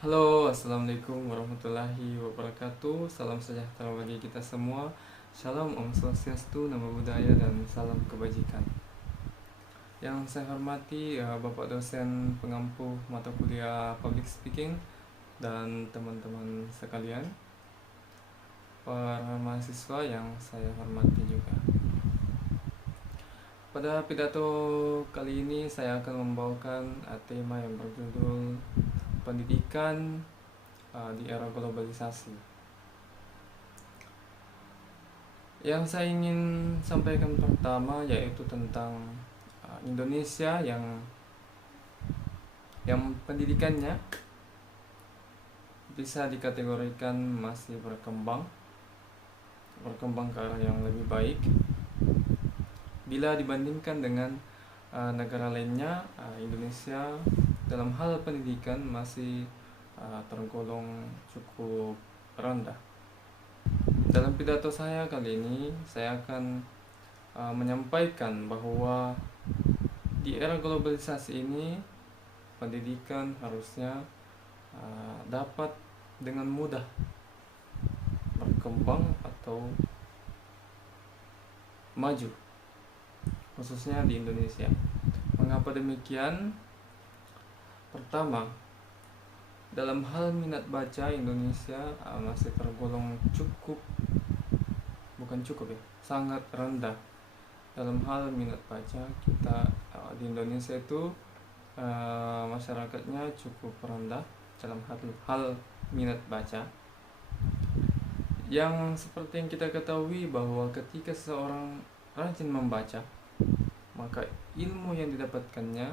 Halo, assalamualaikum warahmatullahi wabarakatuh. Salam sejahtera bagi kita semua. Shalom, Om Swastiastu, Namo Buddhaya, dan salam kebajikan. Yang saya hormati Bapak dosen pengampu mata kuliah Public Speaking dan teman-teman sekalian, para mahasiswa yang saya hormati juga. Pada pidato kali ini saya akan membawakan tema yang berjudul pendidikan di era globalisasi. Yang saya ingin sampaikan pertama yaitu tentang Indonesia yang pendidikannya bisa dikategorikan masih berkembang ke arah yang lebih baik bila dibandingkan dengan negara lainnya. Indonesia dalam hal pendidikan masih tergolong cukup rendah. Dalam pidato saya kali ini, saya akan menyampaikan bahwa di era globalisasi ini, pendidikan harusnya dapat dengan mudah berkembang atau maju, khususnya di Indonesia. Mengapa demikian? Pertama, dalam hal minat baca Indonesia masih tergolong sangat rendah. Dalam hal minat baca kita di Indonesia itu masyarakatnya cukup rendah dalam hal minat baca. Yang seperti yang kita ketahui bahwa ketika seseorang rajin membaca, maka ilmu yang didapatkannya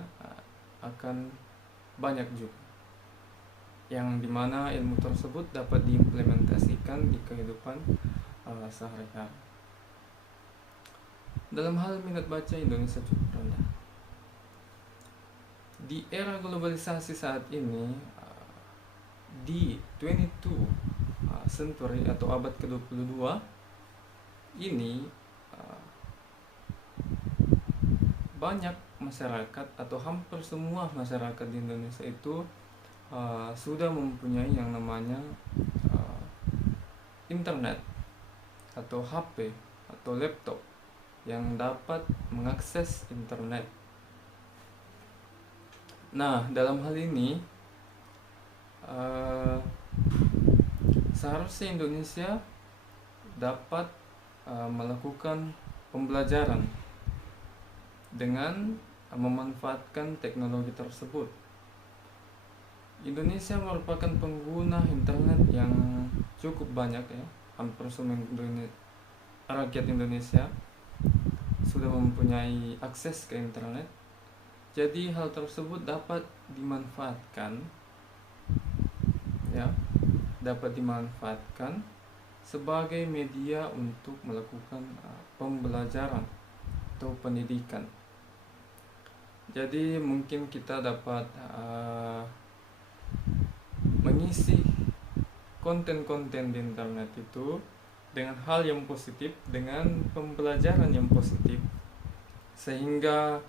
akan banyak juga, yang dimana ilmu tersebut dapat diimplementasikan di kehidupan sehari-hari. Dalam hal minat baca Indonesia cukup rendah. Di era globalisasi saat ini, di 22 century atau abad ke-22 ini, banyak masyarakat atau hampir semua masyarakat di Indonesia itu sudah mempunyai yang namanya internet atau HP atau laptop yang dapat mengakses internet. Nah, dalam hal ini seharusnya Indonesia dapat melakukan pembelajaran dengan memanfaatkan teknologi tersebut. Indonesia merupakan pengguna internet yang cukup banyak ya. Hampir semua rakyat Indonesia sudah mempunyai akses ke internet. Jadi hal tersebut dapat dimanfaatkan sebagai media untuk melakukan pembelajaran atau pendidikan. Jadi mungkin kita dapat mengisi konten-konten di internet itu dengan hal yang positif, dengan pembelajaran yang positif, sehingga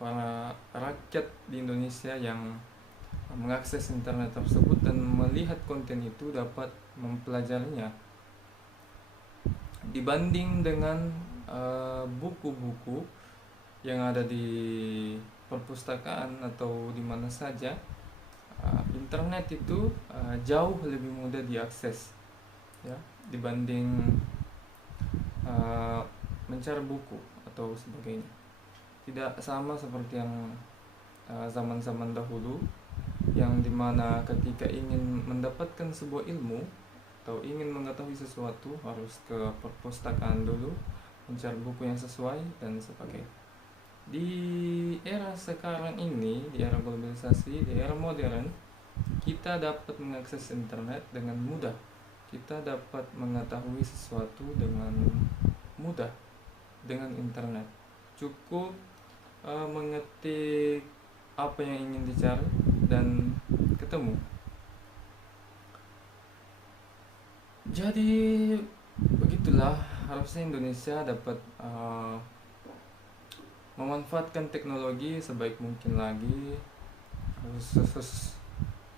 para rakyat di Indonesia yang mengakses internet tersebut dan melihat konten itu dapat mempelajarinya, dibanding dengan buku-buku yang ada di perpustakaan atau di mana saja. Internet itu jauh lebih mudah diakses ya, dibanding mencari buku atau sebagainya. Tidak sama seperti yang zaman-zaman dahulu, yang dimana ketika ingin mendapatkan sebuah ilmu atau ingin mengetahui sesuatu harus ke perpustakaan dulu, mencari buku yang sesuai dan sebagainya. Di era sekarang ini, di era globalisasi, di era modern, kita dapat mengakses internet dengan mudah. Kita dapat mengetahui sesuatu dengan mudah dengan internet. Cukup mengetik apa yang ingin dicari dan ketemu. Jadi begitulah, harusnya Indonesia dapat memanfaatkan teknologi sebaik mungkin lagi, khusus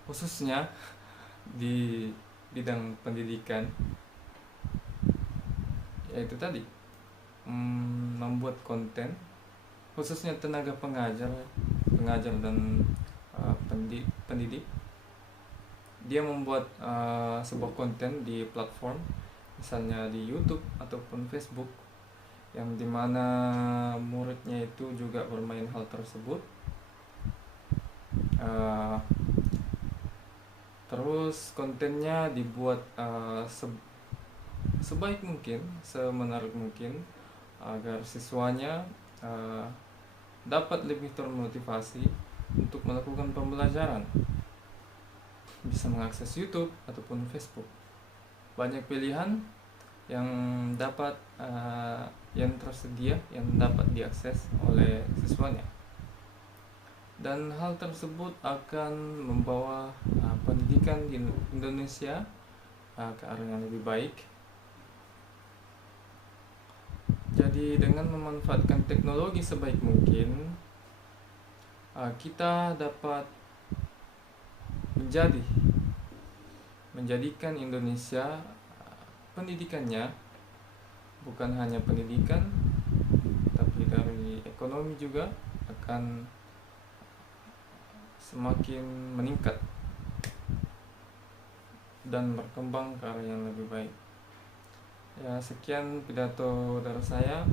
khususnya di bidang pendidikan, yaitu tadi membuat konten, khususnya tenaga pengajar dan pendidik. Dia membuat sebuah konten di platform, misalnya di YouTube ataupun Facebook, yang dimana muridnya itu juga bermain hal tersebut. Terus kontennya dibuat sebaik mungkin, semenarik mungkin, agar siswanya dapat lebih termotivasi untuk melakukan pembelajaran. Bisa mengakses YouTube ataupun Facebook. Banyak pilihan yang dapat yang tersedia, yang dapat diakses oleh siswanya. Dan hal tersebut akan membawa pendidikan di Indonesia ke arah yang lebih baik. Jadi dengan memanfaatkan teknologi sebaik mungkin, kita dapat menjadikan Indonesia pendidikannya bukan hanya pendidikan, tapi dari ekonomi juga akan semakin meningkat dan berkembang ke arah yang lebih baik. Ya, sekian pidato dari saya.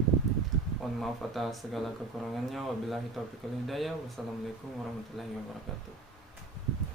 Mohon maaf atas segala kekurangannya. Wabillahi taufiq wal hidayah. Wassalamualaikum warahmatullahi wabarakatuh.